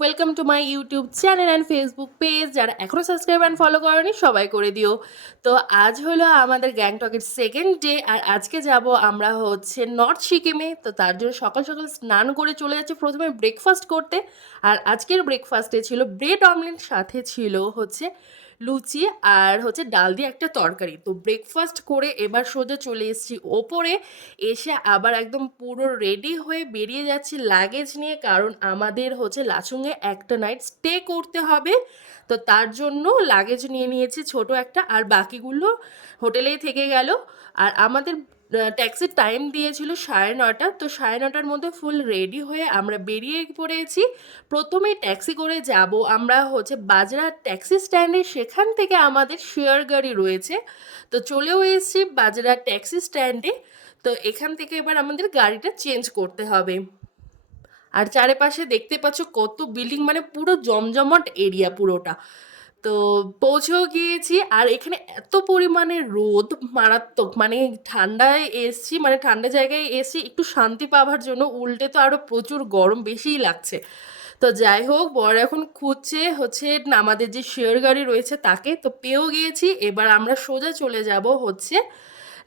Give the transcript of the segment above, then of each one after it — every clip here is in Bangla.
Welcome to my YouTube channel and Facebook page যারা এখনও সাবস্ক্রাইব অ্যান্ড ফলো করেনি, সবাই করে দিও। তো আজ হলো আমাদের গ্যাংটকের সেকেন্ড ডে আর আজকে যাব আমরা হচ্ছে নর্থ সিকিমে। তো তার জন্য সকাল সকাল স্নান করে চলে যাচ্ছি, প্রথমে ব্রেকফাস্ট করতে। আর আজকের ব্রেকফাস্টে ছিল ব্রেড অমলেট সাথে ছিল হচ্ছে লুচি আর হচ্ছে ডাল দিয়ে একটা তরকারি। তো ব্রেকফাস্ট করে এবার সোজা চলে এসেছি ওপরে। এসে আবার একদম পুরো রেডি হয়ে বেরিয়ে যাচ্ছি লাগেজ নিয়ে, কারণ আমাদের হচ্ছে লাচুঙে একটা নাইট স্টে করতে হবে। তো তার জন্য লাগেজ নিয়ে নিয়েছি ছোট একটা, আর বাকিগুলো হোটেলেই থেকে গেল। আর আমাদের ট্যাক্সির টাইম দিয়েছিল সাড়ে নটা তো সাড়ে নটার মধ্যে ফুল রেডি হয়ে আমরা বেরিয়ে পড়েছি। প্রথমেই ট্যাক্সি করে যাব আমরা হচ্ছে বাজরা ট্যাক্সি স্ট্যান্ডে সেখান থেকে আমাদের শেয়ার গাড়ি রয়েছে। তো চলেও এসেছি বাজরা ট্যাক্সি স্ট্যান্ডে তো এখান থেকে এবার আমাদের গাড়িটা চেঞ্জ করতে হবে। আর চারিপাশে দেখতে পাচ্ছ কত বিল্ডিং মানে পুরো জমজমাট এরিয়া পুরোটা। তো পৌঁছেও গিয়েছি। আর এখানে এত পরিমাণে রোদ, মারাত্মক মানে ঠান্ডায় এসছি মানে ঠান্ডা জায়গায় এসছি, একটু শান্তি পাওয়ার জন্য উল্টে তো আরও প্রচুর গরম বেশিই লাগছে। তো যাই হোক, বর এখন খুঁজছে হচ্ছে আমাদের যে শেয়ার গাড়ি রয়েছে তাকে, তো পেয়েও গিয়েছি। এবার আমরা সোজা চলে যাব হচ্ছে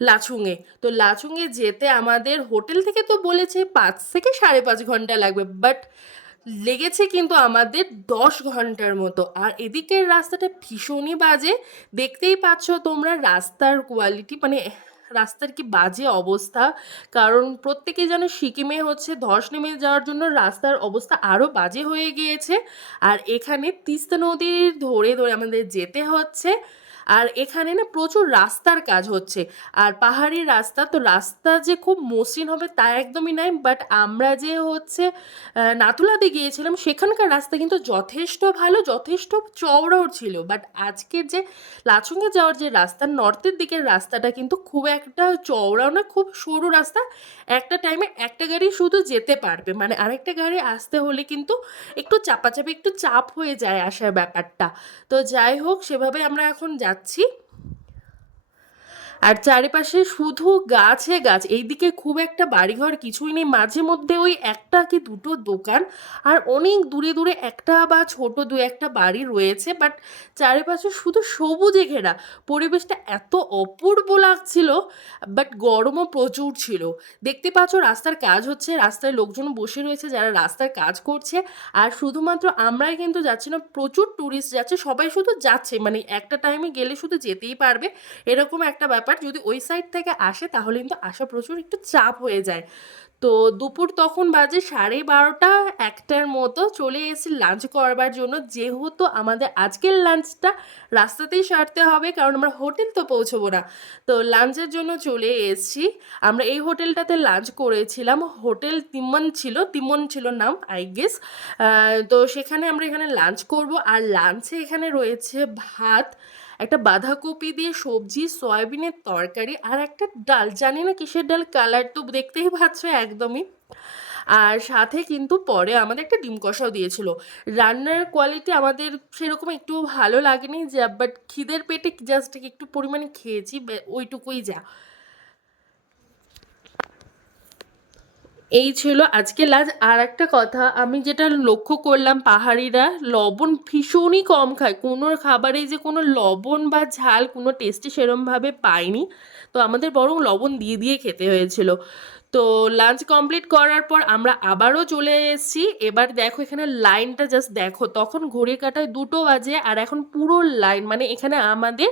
লাচুংয়ে। তো লাচুংয়ে যেতে আমাদের হোটেল থেকে তো বলেছে পাঁচ থেকে সাড়ে পাঁচ ঘণ্টা লাগবে, বাট লেগেছে কিন্তু আমাদের দশ ঘণ্টার মতো। আর এদিকের রাস্তাটা ভীষণই বাজে। দেখতেই পাচ্ছ তোমরা রাস্তার কোয়ালিটি মানে রাস্তার কি বাজে অবস্থা। কারণ প্রত্যেকে জানে সিকিমে হচ্ছে ধস নেমে যাওয়ার জন্য রাস্তার অবস্থা আরও বাজে হয়ে গিয়েছে। আর এখানে তিস্তা নদীর ধরে ধরে আমাদের যেতে হচ্ছে। আর এখানে না প্রচুর রাস্তার কাজ হচ্ছে। আর পাহাড়ি রাস্তা তো রাস্তা যে খুব মসৃণ হবে তা একদমই নাই বাট আমরা যে হচ্ছে নাতুলাতে গিয়েছিলাম, সেখানকার রাস্তা কিন্তু যথেষ্ট ভালো, যথেষ্ট চওড়াও ছিল। বাট আজকের যে লাচুঙ্গে যাওয়ার যে রাস্তা নর্থের দিকের রাস্তাটা কিন্তু খুব একটা চওড়াও না, খুব সরু রাস্তা। একটা টাইমে একটা গাড়ি শুধু যেতে পারবে। মানে আরেকটা গাড়ি আসতে হলে কিন্তু একটু চাপাচাপি, একটু চাপ হয়ে যায় আসার ব্যাপারটা। তো যাই হোক, সেভাবে আমরা এখন যাচ্ছি। আর চারিপাশে শুধু গাছে গাছ, এইদিকে খুব একটা বাড়িঘর কিছুই নেই। মাঝে মধ্যে ওই একটা কি দুটো দোকান আর অনেক দূরে দূরে একটা বা ছোট দু একটা বাড়ি রয়েছে, বাট চারিপাশে শুধু সবুজে ঘেরা। পরিবেশটা এত অপূর্ব লাগছিল, বাট গরমও প্রচুর ছিল। দেখতে পাচ্ছ রাস্তার কাজ হচ্ছে, রাস্তায় লোকজন বসে রয়েছে যারা রাস্তার কাজ করছে। আর শুধুমাত্র আমরাই কিন্তু যাচ্ছি না, প্রচুর ট্যুরিস্ট যাচ্ছে, সবাই শুধু যাচ্ছে। মানে একটা টাইমে গেলে শুধু যেতেই পারবে। এরকম একটা ব্যাপার। যদি ওই সাইড থেকে আসে, তাহলে কিন্তু আসা প্রচুর একটু চাপ হয়ে যায়। তো দুপুর তখন বাজে সাড়ে বারোটা, একটার মতো চলে এসেছি লাঞ্চ করবার জন্য। যেহেতু আমাদের আজকের লাঞ্চটা রাস্তাতেই সারতে হবে, কারণ আমরা হোটেল তো পৌঁছবো না। তো লাঞ্চের জন্য চলে এসেছি। আমরা এই হোটেলটাতে লাঞ্চ করেছিলাম। হোটেল তিমন ছিল তিমন ছিল নাম আই গেস তো সেখানে আমরা এখানে লাঞ্চ করব। আর লাঞ্চে এখানে রয়েছে ভাত একটা বাঁধাকপি দিয়ে সবজি, সয়াবিনের তরকারি আর একটা ডাল। জানি না কিসের ডাল, কালার তো দেখতেই পাচ্ছ একদমই। আর সাথে কিন্তু পরে আমাদের একটা ডিম কষাও দিয়েছিল। রান্নার কোয়ালিটি আমাদের সেরকম একটু ভালো লাগেনি, যা বাট খিদের পেটে জাস্ট একটু পরিমাণে খেয়েছি ওইটুকুই যা। এই ছিল আজকে লাজ আর একটা কথা, আমি যেটা লক্ষ্য করলাম, পাহাড়িরা লবণ ভীষণই কম খায়। কোনো খাবারে যে কোনো লবণ বা ঝাল কোনো টেস্টি সেরমভাবে পায়নি তো আমাদের বরং লবণ দিয়ে দিয়ে খেতে হয়েছিল। তো লাঞ্চ কমপ্লিট করার পর আমরা আবারও চলে এসেছি। এবার দেখো এখানে লাইনটা জাস্ট দেখো। তখন ঘড়ির কাটায় দুটো বাজে আর এখন পুরো লাইন মানে এখানে আমাদের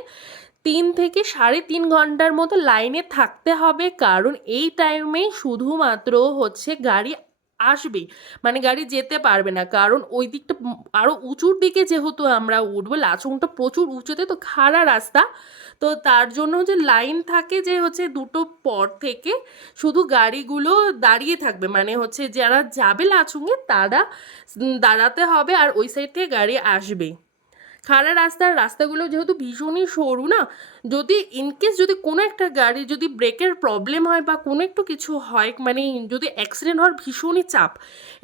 তিন থেকে সাড়ে তিন ঘণ্টার মতো লাইনে থাকতে হবে, কারণ এই টাইমেই শুধুমাত্র হচ্ছে গাড়ি আসবে মানে গাড়ি যেতে পারবে না। কারণ ওই দিকটা আরও উঁচুর দিকে যেহেতু আমরা উঠবো, লাচুংটা প্রচুর উঁচুতে, তো খাড়া রাস্তা। তো তার জন্য যে লাইন থাকে যে হচ্ছে দুটো পর থেকে শুধু গাড়িগুলো দাঁড়িয়ে থাকবে মানে হচ্ছে যারা যাবে লাচুংয়ে তারা দাঁড়াতে হবে আর ওই সাইড থেকে গাড়ি আসবে। খাড়া রাস্তার রাস্তাগুলো যেহেতু ভীষণই সরু না, যদি ইনকেস যদি কোনো একটা গাড়ি যদি ব্রেকের প্রবলেম হয় বা কোনো একটু কিছু হয় মানে যদি অ্যাক্সিডেন্ট হওয়ার ভীষণই চাপ,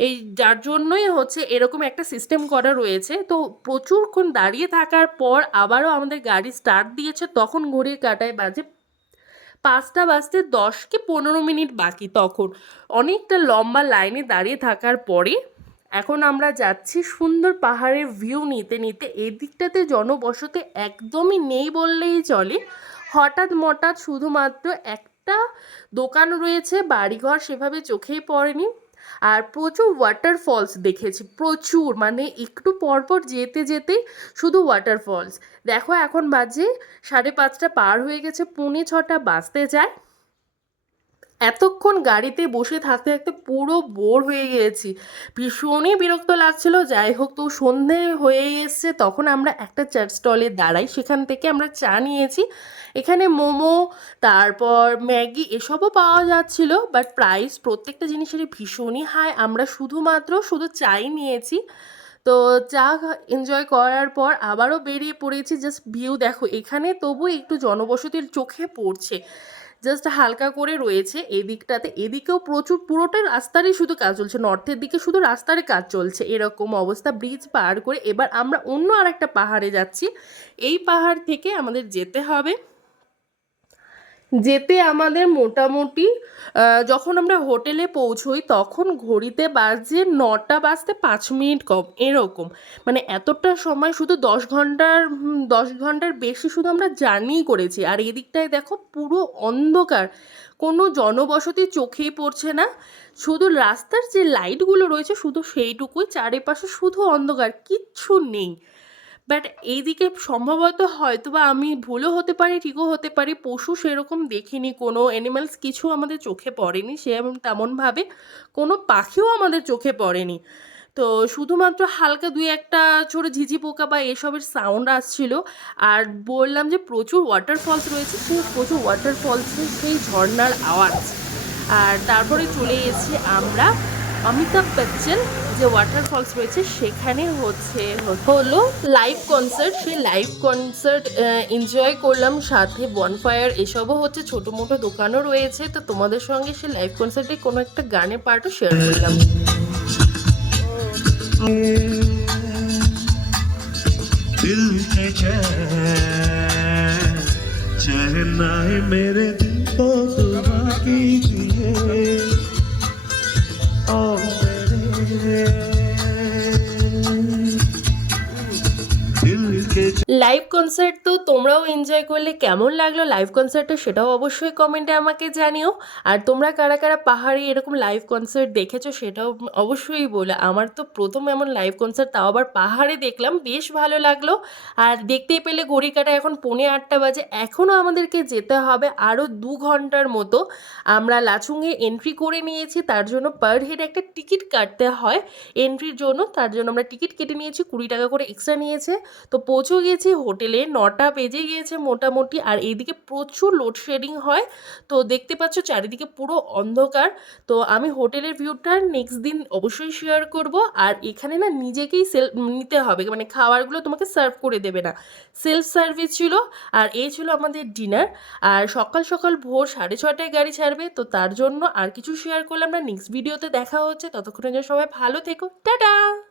এই যার জন্যই হচ্ছে এরকম একটা সিস্টেম করা রয়েছে। তো প্রচুরক্ষণ দাঁড়িয়ে থাকার পর আবারও আমাদের গাড়ি স্টার্ট দিয়েছে, তখন ঘড়ির কাটায় বাজে পাঁচটা বাজতে দশ কি পনেরো মিনিট বাকি তখন। অনেকটা লম্বা লাইনে দাঁড়িয়ে থাকার পরে এখন আমরা যাচ্ছি সুন্দর পাহাড়ের ভিউ নিতে নিতে। এই দিকটাতে জনবসতি একদমই নেই বললেই চলে। হঠাৎ, মঠাৎ শুধুমাত্র একটা দোকান রয়েছে, বাড়িঘর সেভাবে চোখেই পড়েনি। আর প্রচুর ওয়াটারফলস দেখেছি, প্রচুর। মানে একটু পরপর যেতে যেতে শুধু ওয়াটারফলস দেখো, এখন বাজে সাড়ে পাঁচটা পার হয়ে গেছে, পৌনে ছটা বাজতে যায়। এতক্ষণ গাড়িতে বসে থাকতে থাকতে পুরো বোর হয়ে গিয়েছি। ভীষণই বিরক্ত লাগছিল। যাই হোক, তো সন্ধে হয়ে এসছে, তখন আমরা একটা চার স্টলে দাঁড়াই। সেখান থেকে আমরা চা নিয়েছি। এখানে মোমো, তারপর ম্যাগি এসবও পাওয়া যাচ্ছিল বাট প্রাইস প্রত্যেকটা জিনিসেরই ভীষণই হাই আমরা শুধুমাত্র শুধু চাই নিয়েছি। তো চা এনজয় করার পর আবারও বেরিয়ে পড়েছি জাস্ট ভিউ দেখো, এখানে তবু একটু জনবসতির চোখে পড়ছে। জাস্ট হালকা করে রয়েছে এদিকটাতে, এদিকেও প্রচুর, পুরোটা রাস্তারই শুধু কাজ চলছে নর্থের দিকে শুধু রাস্তারই কাজ চলছে, এরকম অবস্থা ব্রিজ পার করে এবার আমরা অন্য আরেকটা পাহাড়ে যাচ্ছি, এই পাহাড় থেকে আমাদের যেতে হবে। যেতে আমাদের মোটামুটি যখন আমরা হোটেলে পৌঁছোই তখন ঘড়িতে বাজে নটা বাজতে পাঁচ মিনিট কম, এরকম। মানে এতটা সময় শুধু দশ ঘণ্টার দশ ঘণ্টার বেশি শুধু আমরা জার্নিই করেছি। আর এদিকটায় দেখো পুরো অন্ধকার, কোনো জনবসতি চোখেই পড়ছে না। শুধু রাস্তার যে লাইটগুলো রয়েছে শুধু সেইটুকুই, চারিপাশে শুধু অন্ধকার, কিচ্ছু নেই। বাট এইদিকে সম্ভবত হয়তো বা আমি ভুলও হতে পারি, ঠিকও হতে পারি। পশু সেরকম দেখিনি, কোনো অ্যানিমালস কিছু আমাদের চোখে পড়েনি, সে তেমনভাবে কোনো পাখিও আমাদের চোখে পড়েনি। তো শুধুমাত্র হালকা দুই একটা ছোট ঝিঝি পোকা বা এসবের সাউন্ড আসছিল। আর বললাম যে প্রচুর ওয়াটারফলস রয়েছে সেই প্রচুর ওয়াটারফলসের সেই ঝর্নার আওয়াজ। আর তারপরে চলে এসেছি আমরা অমিতাভ বচ্চন, যে ওয়াটারফলস রয়েছে, সেখানে হচ্ছে হলো লাইভ কনসার্ট সেই লাইভ কনসার্ট এনজয় করলাম। সাথে বনফায়ার এসবও হচ্ছে ছোটো মোটো দোকানও রয়েছে। তো তোমাদের সঙ্গে সেই লাইভ কনসার্টে কোনো একটা গানের পার্টও শেয়ার করলাম। দিল কে চাহনাই লাইভ কনসার্ট তো তোমরাও এনজয় করলে কেমন লাগল লাইভ কনসার্টটা সেটাও অবশ্যই কমেন্টে আমাকে জানিও। আর তোমরা কারা কারা পাহাড়ে এরকম লাইভ কনসার্ট দেখেছ সেটাও অবশ্যই বলো। আমার তো প্রথম এমন লাইভ কনসার্ট তাও আবার পাহাড়ে দেখলাম, বেশ ভালো লাগল। আর দেখতেই পেলে ঘড়ি কাটা এখন পৌনে আটটা বাজে এখনও আমাদেরকে যেতে হবে আরও দু ঘণ্টার মতো। আমরা লাচুংয়ে এন্ট্রি করে নিয়েছি, তার জন্য পার হেড একটা টিকিট কাটতে হয় এন্ট্রির জন্য, তার জন্য আমরা টিকিট কেটে নিয়েছি, কুড়ি টাকা করে এক্সট্রা নিয়েছে। তো পৌঁছে গিয়েছি হোটেলে নটা বেজে গিয়েছে মোটামুটি আর এইদিকে প্রচুর লোডশেডিং হয়। তো দেখতে পাচ্ছ চারিদিকে পুরো অন্ধকার। তো আমি হোটেলের ভিউটা নেক্সট দিন অবশ্যই শেয়ার করব। আর এখানে না নিজেকেই সেল নিতে হবে। মানে খাবারগুলো তোমাকে সার্ভ করে দেবে না। সেলফ সার্ভিস ছিল আর এই ছিল আমাদের ডিনার আর সকাল সকাল ভোর সাড়ে ছটায় গাড়ি ছাড়বে। তো তার জন্য আর কিছু শেয়ার করলাম না। নেক্সট ভিডিওতে দেখা হচ্ছে। ততক্ষণের জন্য সবাই ভালো থেকো। টাটা!